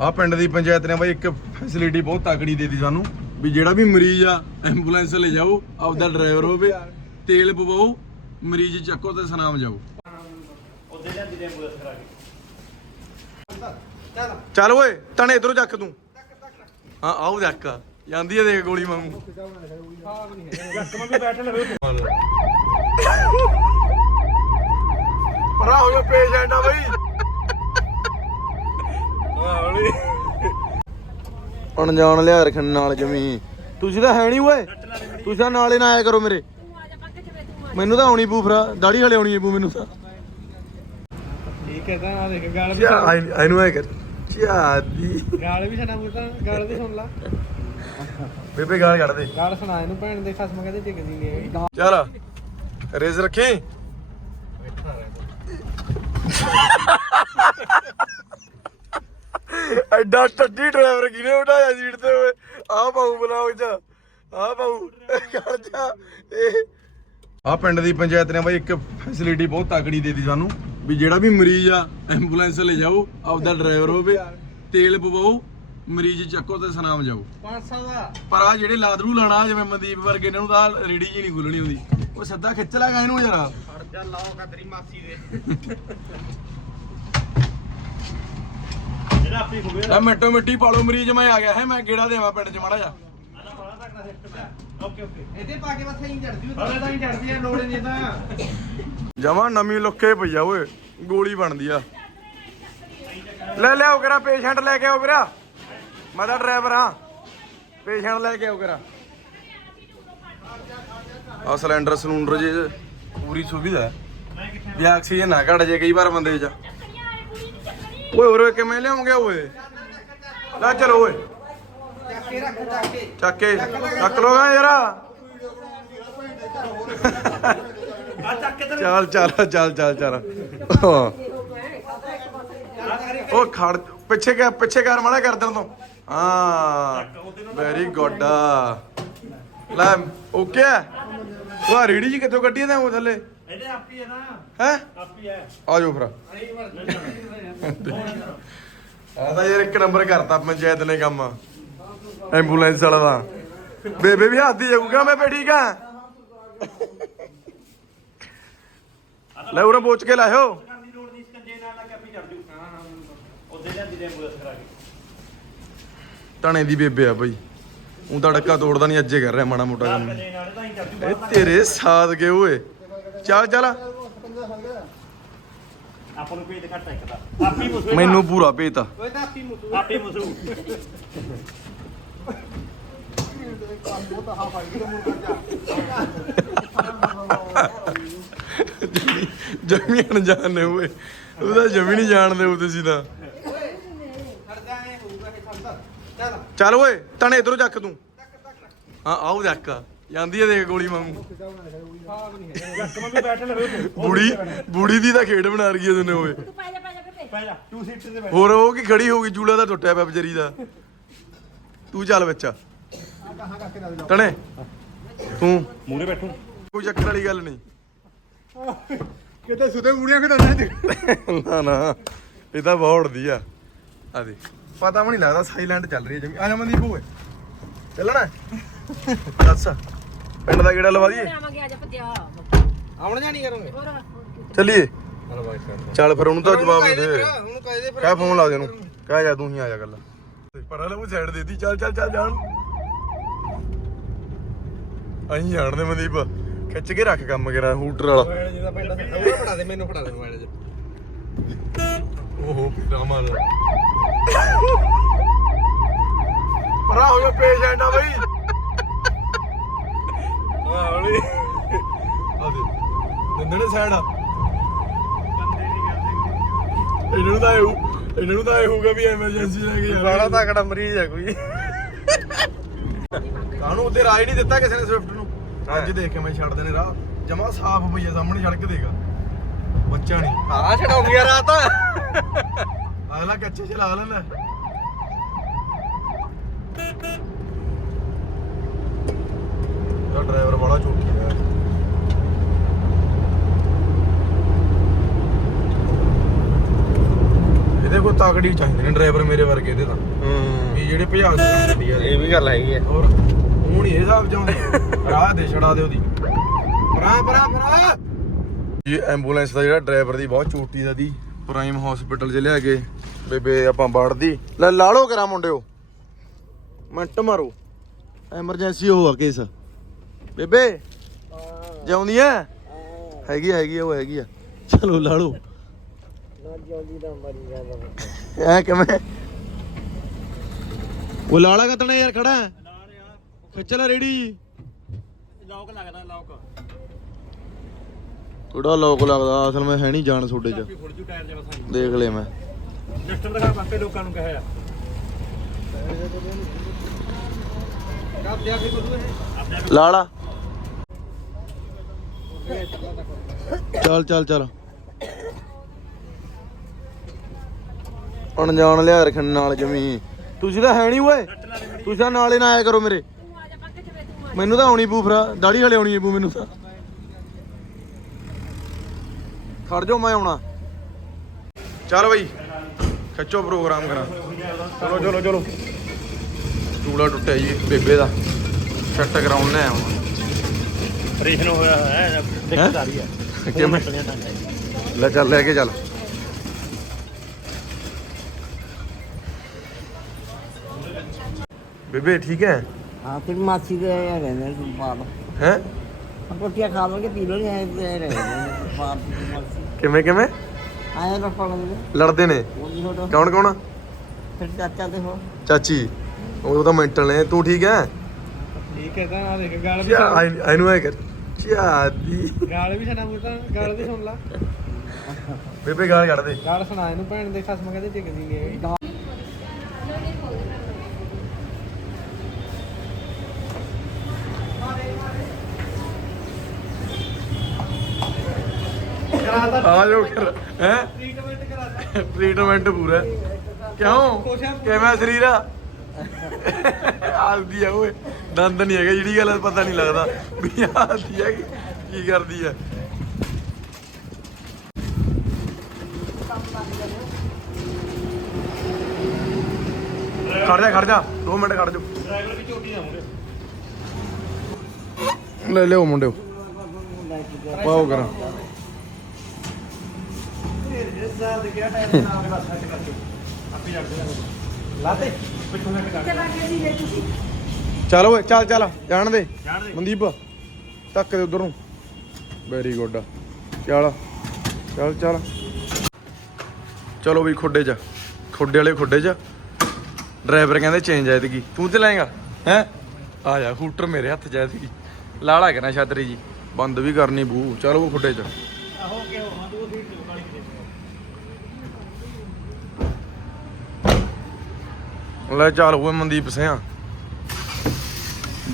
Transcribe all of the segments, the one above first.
ਆ ਪਿੰਡ ਦੀ ਪੰਚਾਇਤ ਨੇ ਬਾਈ ਇੱਕ ਫੈਸਿਲਿਟੀ ਬਹੁਤ ਤਕੜੀ ਦੇ ਦਿੱਤੀ ਸਾਨੂੰ ਵੀ ਜਿਹੜਾ ਵੀ ਮਰੀਜ਼ ਆ ਐਂਬੂਲੈਂਸ ਲੈ ਜਾਓ, ਆਪਦਾ ਡਰਾਈਵਰ ਹੋਵੇ, ਤੇਲ ਪਵਾਓ, ਮਰੀਜ਼ ਚੱਕੋ ਤੇ ਸਨਾਮ ਜਾਓ। ਚੱਲ ਓਏ, ਤਣੇ ਇਧਰੋਂ ਚੱਕ ਤੂੰ। ਹਾਂ ਆਉ ਚੱਕ। ਜਾਂਦੀ ਆ ਦੇਖ ਗੋਲੀ ਵਾਂਗੂ ਪਰਾ ਹੋ ਜਾ ਪੇਸ਼ੈਂਟ ਆ ਬਈ। ਅਣਜਾਣ ਲਿਆ ਰੱਖਣ ਨਾਲ ਜਮੀ। ਤੁਸੀਂ ਤਾਂ ਹੈ ਨਹੀਂ ਓਏ। ਤੁਸੀਂ ਤਾਂ ਨਾਲੇ ਨਾ ਆਇਆ ਕਰੋ ਮੇਰੇ। ਮੈਨੂੰ ਤਾਂ ਆਉਣੀ ਪੂ ਫਰਾ ਦਾੜੀ ਹਲੇ ਆਉਣੀ ਪੂ ਮੈਨੂੰ ਤਾਂ। ਠੀਕ ਹੈ ਤਾਂ ਆ ਦੇਖ ਗਾਲ ਵੀ ਇਹਨੂੰ ਐ ਕਰ। ਚਾਦੀ ਗਾਲ ਵੀ ਸੁਣਾ ਬੁੱਤਾ ਗਾਲ ਵੀ ਸੁਣ ਲਾ। ਬੇਬੇ ਗਾਲ ਕੱਢ ਦੇ। ਗਾਲ ਸੁਣਾ ਇਹਨੂੰ ਭੈਣ ਦੇ ਖਸਮ ਕਹਿੰਦੇ ਟਿਕਦੀ ਨਹੀਂ ਚੱਲ ਰੇਜ਼ ਰੱਖੀ। ਐਡਾ ਟੱਡੀ ਡਰਾਈਵਰ ਕਿਨੇ ਉਠਾਇਆ ਸੀਟ ਤੇ ਓਏ? ਆ ਪਾਉ ਬਲਾਉ ਚ ਆ ਪਾਉ ਕਰ ਜਾ। ਇਹ ਆ ਪਿੰਡ ਦੀ ਪੰਚਾਇਤ ਨੇ ਬਾਈ ਇੱਕ ਫੈਸਿਲਿਟੀ ਬਹੁਤ ਤਕੜੀ ਦੇ ਦਿੱਤੀ ਸਾਨੂੰ ਵੀ ਜਿਹੜਾ ਵੀ ਮਰੀਜ਼ ਆ ਐਂਬੂਲੈਂਸ ਲੈ ਜਾਓ ਆਪਦਾ ਡਰਾਈਵਰ ਹੋਵੇ ਤੇਲ ਪਵਾਓ ਮਰੀਜ਼ ਚੱਕੋ ਤੇ ਸਨਾਮ ਜਾਓ। 500 ਦਾ। ਪਰ ਆ ਜਿਹੜੇ ਲਾਦਰੂ ਲਾਣਾ ਜਿਵੇਂ ਮਨਦੀਪ ਵਰਗੇ ਇਹਨਾਂ ਨੂੰ ਤਾਂ ਰੇੜੀ ਜੀ ਨਹੀਂ ਖੁੱਲਣੀ ਹੁੰਦੀ। ਉਹ ਸਿੱਧਾ ਖਿੱਚ ਲਾਗਾ ਇਹਨੂੰ ਯਾਰ। ਫੜ ਜਾ ਲਾਓ ਕਦਰੀ ਮਾਸੀ ਦੇ। ਆ ਮਿੰਟੋ ਮਿੱਟੀ ਪਾਲੋ ਮਰੀਜ਼ ਮੈਂ ਆ ਗਿਆ ਹੈ ਮੈਂ ਗੇੜਾ ਦੇਵਾਂ ਪਿੰਡ ਚ ਮਾੜਾ ਜਾ ਓਕੇ ਓਕੇ। ਇਹਦੇ ਪਾ ਕੇ ਮੱਥੇ ਹੀ ਚੜਦੀ ਉਹ ਤਾਂ ਹੀ ਚੜਦੀ ਆ ਲੋੜ ਨਹੀਂ ਤਾਂ। ਜਮਾ ਨਵੀਂ ਲੁੱਕੇ ਪਈ ਆ ਓਏ ਗੋਲੀ ਬਣਦੀ ਆ। ਲੈ ਲਿਆਓ ਕਰਾ ਪੇਸ਼ੈਂਟ ਲੈ ਕੇ ਆਓ ਵੀਰਾ ਮੈਂ ਤਾਂ ਡਰਾਈਵਰ ਆ ਪੇਸ਼ੈਂਟ ਲੈ ਕੇ ਆਓ ਕਰਾ। ਆ ਸਿਲੰਡਰ ਸਿਲੰਡਰ ਜੇ ਪੂਰੀ ਸੁਵਿਧਾ ਹੈ। ਵੀ ਆਕਸੀਜਨ ਨਾ ਘਟ ਜੇ ਕਈ ਵਾਰ ਬੰਦੇ ਚ। ਓਏ ਓਰੇ ਕਿਵੇਂ ਲਿਆਉਂਗੇ ਓਏ? ਲੈ ਚਲੋ ਓਏ। ਚੱਕ ਕੇ ਰੱਖ ਲੋਗਾ ਯਾਰ ਚੱਲ ਚੱਲ ਚੱਲ ਚੱਲ ਚੱਲ। ਉਹ ਖੜ, ਪਿੱਛੇ ਕਰ ਪਿੱਛੇ ਕਰ, ਮਾੜਾ ਕਰ ਦੇਣ ਤੋਂ। ਹਾਂ ਵੈਰੀ ਗੁੱਡ ਲੈ ਓਕੇ ਉਹ ਰੇੜੀ ਜੀ ਕਿੱਥੋਂ ਕੱਢੀ ਤਾਂ ਉਹ ਥੱਲੇ? ਇਹਦੇ ਆਪੀ ਹੈ ਨਾ। ਹੈ? ਆਪੀ ਹੈ ਆ। ਜਾਓ ਫਿਰ। ਆ। ਤਾਂ ਯਾਰ ਇੱਕ ਨੰਬਰ ਕਰਤਾ ਪੰਚਾਇਤ ਨੇ ਕੰਮ। ਐਂਬੂਲੈਂਸ ਵਾਲਾ ਦਾ। ਬੇਬੇ ਵੀ ਹੱਥ ਦੀ ਜਾਊਗਾ ਮੈਂ ਠੀਕ ਆ ਲੈ ਉਰੇ ਪੋਚ ਕੇ ਲਾਇਓ। ਟਾਣੇ ਦੀ ਬੇਬੇ ਆ ਬਈ। ਉਹ ਤਾਂ ਡੱਕਾ ਤੋੜਦਾ ਨਹੀਂ ਅੱਜੇ ਕਰ ਰਿਹਾ ਮਾੜਾ ਮੋਟਾ ਕੰਮ। ਇਹ ਤੇਰੇ ਸਾਥ ਗਏ ਓਏ। ਚੱਲ ਚੱਲ। ਆਪਾਂ ਨੂੰ ਭੇਜ ਘੱਟ ਇੱਕ ਦਾ ਆਪੀ ਮੁਸੂ ਮੈਨੂੰ ਪੂਰਾ ਭੇਤਾ ਓਏ ਤਾਂ ਆਪੀ ਮੁਸੂ। ਆਪੀ ਮੁਸੂ। ਜਮੀ ਅਣਜਾਣੇ ਓਏ ਉਹਦਾ ਜਮੀ ਨਹੀਂ ਜਾਣਦੇ ਹੋ ਤੁਸੀਂ ਤਾਂ। ਖੜਦਾ ਐ ਹੋਊਗਾ ਇਹ ਖੜਦਾ ਚੱਲ ਚੱਲ ਓਏ ਟਾਣੇ ਇਧਰੋਂ ਚੱਕ ਤੂੰ। ਹਾਂ ਆਉ ਚੱਕ। ਜਾਂਦੀ ਆ ਦੇਖ ਗੋਲੀ ਲਵੇ ਬੁੜੀ ਬੁੜੀ ਦੀ ਤਾਂ ਖੇਡ ਬਣਾ ਰਹੀ ਹੈ ਤੂੰ ਓਏ। ਤੂੰ ਪੈ ਜਾ ਪੈ ਜਾ ਬੇਬੇ। ਪੈ ਜਾ ਟੂ ਸੀਟਰ ਤੇ ਬੈਠ। ਹੋਰ ਉਹ ਕੀ ਖੜੀ ਹੋ ਗਈ ਜੂੜਾ ਤਾਂ ਟੁੱਟਿਆ ਪਿਆ ਵਿਚਾਰੀ ਦਾ। ਤੂੰ ਚੱਲ ਬੱਚਾ ਟਣੇ ਤੂੰ। ਮੂਰੇ ਬੈਠੂ। ਕੋਈ ਚੱਕਰ ਵਾਲੀ ਗੱਲ ਨਹੀਂ। ਕਿਤੇ ਸੁਤੇ ਬੁੜੀਆਂ ਕਿਤੇ ਨਾ ਨਾ ਇਹ ਤਾਂ ਬਹੁਤ ਉੜਦੀ ਆ। ਆ ਦੇ ਪਤਾ ਵੀ ਨਹੀਂ ਲੱਗਦਾ ਸਾਈਲੈਂਟ ਚੱਲ ਰਹੀ ਹੈ ਜਮੀ। ਆ ਜਾ ਮਨਦੀਪ ਓਏ। ਚੱਲਣਾ ਦੱਸ ਪਿੰਡ ਦਾ ਗੇੜਾ ਲਵਾ ਦਈਏ? ਆਵਾਂਗੇ ਅੱਜ ਭੱਜਿਆ ਆਉਣ ਜਾਣੀ ਕਰੋਗੇ ਹੋਰ। ਚੱਲੀਏ? ਚੱਲ ਫਿਰ ਉਹਨੂੰ ਤਾਂ ਜਵਾਬ ਦੇ। ਦੇ ਉਹਨੂੰ ਕਹਿ ਦੇ ਕਹਿ ਫੋਨ ਲਾ ਦੇ ਉਹਨੂੰ। ਕਹਿ ਜਾ ਤੂੰ ਹੀ ਆ ਜਾ ਗੱਲ ਪਰ ਹਲੇ ਉਹ ਸਾਈਡ ਦੇਤੀ। ਚੱਲ ਚੱਲ ਚੱਲ ਜਾਣ। ਅਹੀਂ ਜਾਣਦੇ ਮਨਦੀਪ। ਖਿੱਚ ਕੇ ਰੱਖ ਕੰਮ ਕਰਾ ਹੂਟਰ ਵਾਲਾ। ਜਿਹਦਾ ਪੈਂਦਾ ਉਹ ਫੜਾ ਦੇ ਮੈਨੂੰ ਫੜਾ ਦੇ ਮੋਬਾਈਲ ਜੀ ਓਹੋ ਪੀਰਾ ਮਾਰ। ਪਰਾ ਹੋ ਜਾ ਪੇਸ਼ੈਂਟ ਆ ਬਈ। ਹੌਲੀ। ਆ ਦੇ ਦੰਦਣੇ ਸਾਈਡ ਆ। ਇਹਨਾਂ ਨੂੰ ਤਾਂ ਇਹ ਇਹਨਾਂ ਨੂੰ ਤਾਂ ਇਹ ਹੋਊਗਾ ਵੀ ਐਮਰਜੈਂਸੀ ਲੈ ਕੇ ਬੜਾ ਤਕੜਾ ਮਰੀਜ਼ ਹੈ ਕੋਈ। ਕਾਹਨੂੰ ਉੱਤੇ ਰਾਜ ਨਹੀਂ ਦਿੱਤਾ ਕਿਸੇ ਨੇ ਸਵਿਫਟ ਨੂੰ? ਅੱਜ ਦੇਖ ਕੇ ਮੈਂ ਛੱਡ ਦੇਣੇ ਰਾਹ। ਜਮਾ ਸਾਫ਼ ਪਈ ਆ ਸਾਹਮਣੇ ਸੜਕ ਦੇਗਾ ਬੱਚਾ ਨਹੀਂ। ਹਾਂ ਛਡਾਉਂਦੀਆਂ ਰਾਤ। ਅਗਲਾ ਕੱਚੇ ਚ ਲਾ ਹੈ ਇਹਦੇ ਕੋਲ ਤਕੜੀ ਚਾਹੀਦੇ ਨੇ ਡਰਾਈਵਰ ਮੇਰੇ ਵਰਗੇ ਇਹਦੇ ਤਾਂ। ਹੂੰ। ਵੀ ਜਿਹੜੇ ਭਜਾ ਗੱਡੀ ਆ ਇਹ ਵੀ ਗੱਲ ਹੈਗੀ ਹੈ ਹੋਰ ਹੁਣ ਇਹ ਹਿਸਾਬ ਚਾਉਂਦੇ ਰਾਹ ਦੇ ਛੜਾ ਦੇ ਉਹਦੀ। ਪਰਾਂ ਪਰਾਂ ਪਰਾਂ ਇਹ ਐਂਬੂਲੈਂਸ ਦਾ ਜਿਹੜਾ ਡਰਾਈਵਰ ਦੀ ਬਹੁਤ ਚੋਟੀ ਦਾ ਦੀ ਪ੍ਰਾਈਮ ਹਸਪੀਟਲ 'ਚ ਲਿਆ ਕੇ ਬੇਬੇ ਆਪਾਂ ਵੜਦੀ ਲੈ ਲਾ ਲਓ ਕਰਾ ਮੁੰਡਿਓ। ਮਿੰਟ ਮਾਰੋ। ਐਮਰਜੈਂਸੀ ਹੋਆ ਕੇਸ। ਬੇਬੇ ਜਾਉਂਦੀ ਐ? ਹੈਗੀ ਆ, ਹੈਗੀ ਆ, ਉਹ ਹੈਗੀ ਆ। ਚਲੋ ਲਾ ਲਓ ਐ ਕਿਵੇਂ? ਉਹ ਲਾਲਾ ਕਤਣਾ ਯਾਰ ਖੜਾ ਹੈ ਖਿੱਚ ਲੈ ਰੇੜੀ। ਲੌਕ ਲੱਗਦਾ ਲੌਕ। ਥੋੜਾ ਲੋਕ ਲੱਗਦਾ? ਅਸਲ ਮੈਂ ਹੈ ਨਹੀਂ ਜਾਣ ਤੁਹਾਡੇ ਚ। ਫੁੱਟ ਜੂ ਟਾਇਰ ਜਿਹਾ ਸਾਨੂੰ। ਦੇਖ ਲਿਆ ਮੈਂ। ਸਿਸਟਮ ਦਾ ਬਾਪੇ ਲੋਕਾਂ ਨੂੰ ਕਹਿਆ ਕੱਪ ਜਾ ਕੇ ਬਦੂ ਇਹ। ਆਪਣੇ ਲਾਲਾ ਚੱਲ ਚੱਲ ਚੱਲ। ਅਣਜਾਣ ਲਿਆ ਰੱਖਣ ਨਾਲ ਜਮੀ। ਤੁਸੀਂ ਤਾਂ ਹੈ ਨਹੀਂ ਓਏ। ਤੁਸੀਂ ਤਾਂ ਨਾਲੇ ਨਾ ਆਇਆ ਕਰੋ ਮੇਰੇ। ਮੈਨੂੰ ਤਾਂ ਆਉਣੀ ਪੂ ਦਾੜੀ ਹਲੇ ਆਉਣੀ ਪੂ ਮੈਨੂੰ ਤਾਂ। ਖੜ ਜਾਓ, ਮੈਂ ਆਉਣਾ। ਚੱਲ ਬਈ, ਖੱਚੋ ਪ੍ਰੋਗਰਾਮ ਕਰਾਂ। ਚਲੋ ਚਲੋ ਚਲੋ। ਚੂੜਾ ਟੁੱਟਿਆ ਜੀ, ਬੇਬੇ ਦਾ। ਸੈੱਟ ਕਰਾਉਣ ਲੈ ਆਉਣਾ। ਆਪਰੇਸ਼ਨ ਹੋਇਆ ਹੈ ਦਿੱਕਤ ਆ ਰਹੀ ਹੈ। ਕਿਵੇਂ? ਲੈ ਚੱਲ ਲੈ ਕੇ ਚੱਲ। ਬੇਬੇ ਠੀਕ ਹੈ? ਹਾਂ ਤੇ ਮਾਸੀ ਦੇ ਆਇਆ ਰਹਿੰਦੇ ਨੇ ਬਾਹਰ ਹੈ? ਰੋਟੀਆਂ ਖਾ ਲਵਾਂਗੇ ਪੀ ਲਵਾਂਗੇ ਆਏ ਤੇ ਰਹਿੰਦੇ ਨੇ ਬਾਹਰ ਦੀ ਮਾਸੀ। ਕਿਵੇਂ ਕਿਵੇਂ? ਆਏ ਨਾ ਪੜਨ ਲੜਦੇ ਨੇ? ਵੀ ਕੌਣ ਕੌਣ? ਫਿਰ ਚਾਚਾ ਦੇ ਹੋ ਚਾਚੀ ਉਹ ਤਾਂ ਮੈਂਟਲ ਨੇ ਤੂੰ ਠੀਕ ਹੈ? ਠੀਕ ਹੈ ਤਾਂ ਆ ਦੇਖ ਗਾਲ ਚਾ ਇਹਨੂੰ ਐ ਕਰ। ਚਾਦੀ ਗਾਲ ਵੀ ਸੁਣਾ ਮੁਰਤਾ ਗਾਲ ਵੀ ਸੁਣ ਲਾ। ਬੇਬੇ ਗਾਲ ਕੱਢ ਦੇ। ਗਾਲ ਸੁਣਾ ਇਹਨੂੰ ਭੈਣ ਦੇ ਖਸਮ ਕਹਿੰਦੇ ਟਿਕਦੀ ਨਹੀਂ ਆ ਜਾਓ ਕਰ ਹੈ? ਟ੍ਰੀਟਮੈਂਟ ਕਰਾਤਾ। ਟ੍ਰੀਟਮੈਂਟ ਪੂਰਾ। ਕਿਉਂ? ਕਿਵੇਂ ਸਰੀਰ ਆ? ਆਲਦੀ ਆ ਓਏ। ਦੰਦ ਨਹੀਂ ਹੈਗਾ ਜਿਹੜੀ ਗੱਲ ਪਤਾ ਨਹੀਂ ਲੱਗਦਾ। ਵੀ ਆਲਦੀ ਆ ਕਿ ਕੀ ਕਰਦੀ ਆ। ਖੜ ਜਾ ਖੜ ਜਾ। 2 ਮਿੰਟ ਖੜ ਜਾ ਡਰਾਈਵਰ ਵੀ ਝੋਟੀ ਆਉਂਗੇ ਲੈ ਲਿਓ ਮੁੰਡਿਓ ਪਾਓ ਕਰਾਂ ਲਾਤੇ ਪਿੱਛੋਂ ਚੱਲ ਓਏ ਚੱਲ ਚੱਲ ਜਾਣ ਦੇ। ਜਾਣ ਦੇ। ਮਨਦੀਪ ਧੱਕ ਦੇ ਉਧਰ ਨੂੰ। ਵੈਰੀ ਗੁੱਡ ਚੱਲ ਚੱਲ ਚੱਲ। ਚਲੋ ਵੀ ਖੁੱਡੇ 'ਚ ਖੁੱਡੇ ਵਾਲੇ ਖੁੱਡੇ 'ਚ। ਡਰਾਈਵਰ ਕਹਿੰਦੇ ਚੇਂਜ ਆਇ ਤੀਗੀ ਤੂੰ ਤੇ ਲੈਂਗਾ ਹੈ? ਆ ਜਾ ਹੂਟਰ ਮੇਰੇ ਹੱਥ 'ਚ ਆਇ ਤੀਗੀ ਲਾਲਾ ਕਰਾਂ ਛਤਰੀ ਜੀ ਬੰਦ ਵੀ ਕਰਨੀ ਬੂ। ਚਲੋ ਉਹ ਖੁੱਡੇ 'ਚ ਆਹੋ ਕਿ ਹੋ ਹਾਂ ਤੂੰ ਸੀਟ ਤੇ ਕਾਲੀ ਕਿਤੇ ਲੈ ਚੱਲ ਓਏ ਮਨਦੀਪ ਸਿਆ।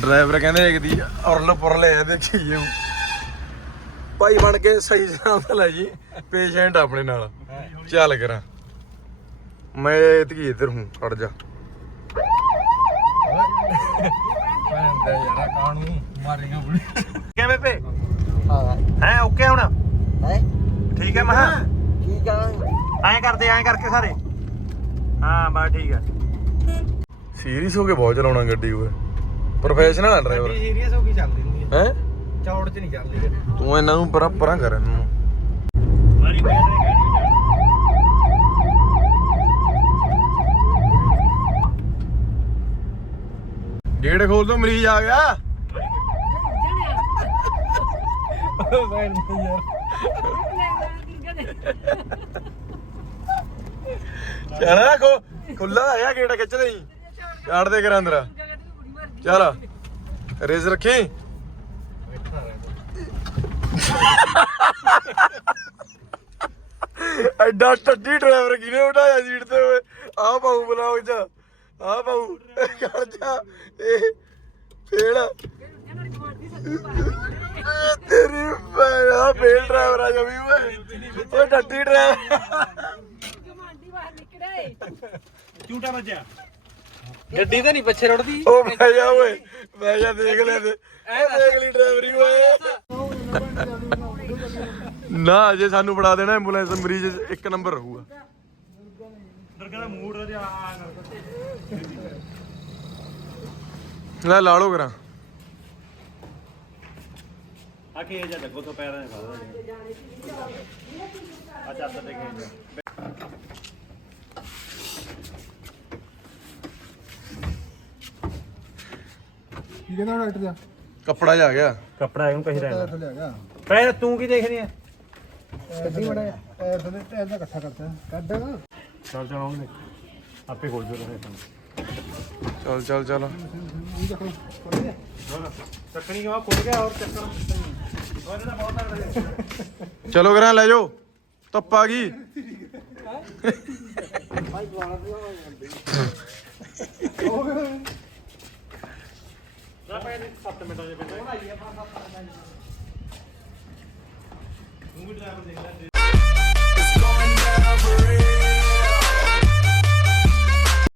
ਡਰਾਈਵਰ ਕਹਿੰਦੇ ਇੱਕ ਦੀ ਉਰਲ ਪੁਰਲੇ ਆ ਦੇਖੀਏ ਭਾਈ ਬਣ ਕੇ ਸਹੀ ਸਲਾਮਤ ਲੈ ਜੀ ਪੇਸ਼ੈਂਟ ਆਪਣੇ ਨਾਲ। ਚੱਲ ਕਰਾਂ। ਮੈਂ ਇਤਕੀ ਇੱਧਰ ਹੂੰ ਖੜ ਜਾ। ਕਿਵੇਂ ਪੇ? ਹਾਂ। ਹੈ ਓਕੇ ਹੁਣ? ਹੈ? ਠੀਕ ਹੈ ਮਹਾ ਕੀ ਕਰਾਂ? ਐਂ ਕਰਦੇ ਐਂ ਕਰਕੇ ਸਾਰੇ। ਹਾਂ ਬਸ ਠੀਕ ਹੈ ਸੀਰੀਅਸ ਹੋ ਕੇ ਬਹੁਤ ਚਲਾਉਣਾ ਗੱਡੀ ਓਏ। ਪ੍ਰੋਫੈਸ਼ਨਲ ਆ ਡਰਾਈਵਰ ਸੀਰੀਅਸ ਹੋ ਕੇ ਚੱਲਦੀ ਹੁੰਦੀ ਹੈ ਹੈ? ਚੌੜ ਚ ਨਹੀਂ ਚੱਲਦੀ ਤੂੰ ਇਹਨਾਂ ਨੂੰ ਪਰਾਂ ਪਰਾਂ ਕਰ ਇਹਨੂੰ। ਮਾਰੀ ਤੇ ਗਾੜੀ ਗੇਟ ਖੋਲ ਦੋ ਮਰੀਜ਼ ਆ ਗਿਆ। ਦੀ ਯਾਰ ਚੱਲ ਖੋ ਖੁੱਲਾ ਆਇਆ ਗੇਟ ਖਿੱਚ ਲਈ। ਕਾੜ ਦੇ ਕਰ ਅੰਦਰ। ਚੱਲ। ਰੇਜ਼ ਰੱਖੀ? ਐਡਾ ਟੱਡੀ ਡਰਾਈਵਰ ਕਿਨੇ ਉਠਾਇਆ ਸੀਟ ਤੇ ਓਏ? ਆ ਪਾਉ ਬਲਾਉ ਚ ਆ ਪਾਉ ਕਰ ਜਾ। ਇਹ ਫੇੜ ਤੇਰੀ ਭੈਣ ਆ ਫੇਲ ਡਰਾਈਵਰ ਆ ਜਮੀ ਓਏ। ਓਏ ਟੱਡੀ ਡਰਾਈਵਰ। ਝੂਟਾ ਵੱਜਿਆ। ਗੱਡੀ ਤਾਂ ਨਹੀਂ ਪਿੱਛੇ ਰੁੜਦੀ। ਉਹ ਬਹਿ ਜਾ ਓਏ ਬਹਿ ਜਾ ਦੇਖ ਲੈ ਤੇ। ਇਹ ਦੇਖ ਲਈ ਡਰਾਈਵਰੀ ਓਏ ਨਾ ਜੇ ਸਾਨੂੰ ਫੜਾ ਦੇਣਾ ਐਂਬੂਲੈਂਸ ਮਰੀਜ਼ ਇੱਕ ਨੰਬਰ ਰਹੂਗਾ। ਮੂਡ ਆ ਲੈ ਲਾ ਲਓ ਕਰਾਂ। ਆ ਕੇ ਜਾ ਲੱਗੋ ਤੋਂ ਪੈਰਾਂ ਦੇ ਫਾਦਾ ਆ ਚੱਤ ਤੇ ਕੇ ਕਹਿੰਦਾ ਡਾਕਟਰ ਦਾ? ਕੱਪੜਾ ਜਾ ਗਿਆ। ਕੱਪੜਾ ਇਹਨੂੰ ਕਹੀ ਰਹਿਣਾ ਥੱਲੇ ਆ ਗਿਆ। ਪੈਰ ਤੂੰ ਕੀ ਦੇਖਦੀ ਆ ਕੱਢੀ ਮੜਾ ਪੈਰ ਥੱਲੇ ਟਾਇਰ ਦਾ ਇਕੱਠਾ ਕਰਤਾ। ਕੱਢ। ਚੱਲ ਚਲ ਆਉਂਦੇ। ਆਪੇ ਖੋਲ ਜੋ ਰਹੇ ਚੱਲ ਚੱਲ ਚੱਲ। ਚੱਕਣੀ ਕਿਉਂ ਖੁੱਲ ਗਿਆ ਹੋਰ ਚੱਕਣ। ਚਲੋ ਕਰਾਂ ਲੈ ਜਾਓ। ਧੁੱਪ ਆ ਗਈ। ਕਿੰਨਾ ਪੈ 7 ਮਿੰਟਾਂ ਦੇ ਪਿੰਡ ਹੁਣ ਆਈ ਆਪਾਂ 7 ਮਿੰਟਾਂ ਦੇ ਮੂਵੀ ਡਰਾਈਵਰ ਦੇਖ ਲੈ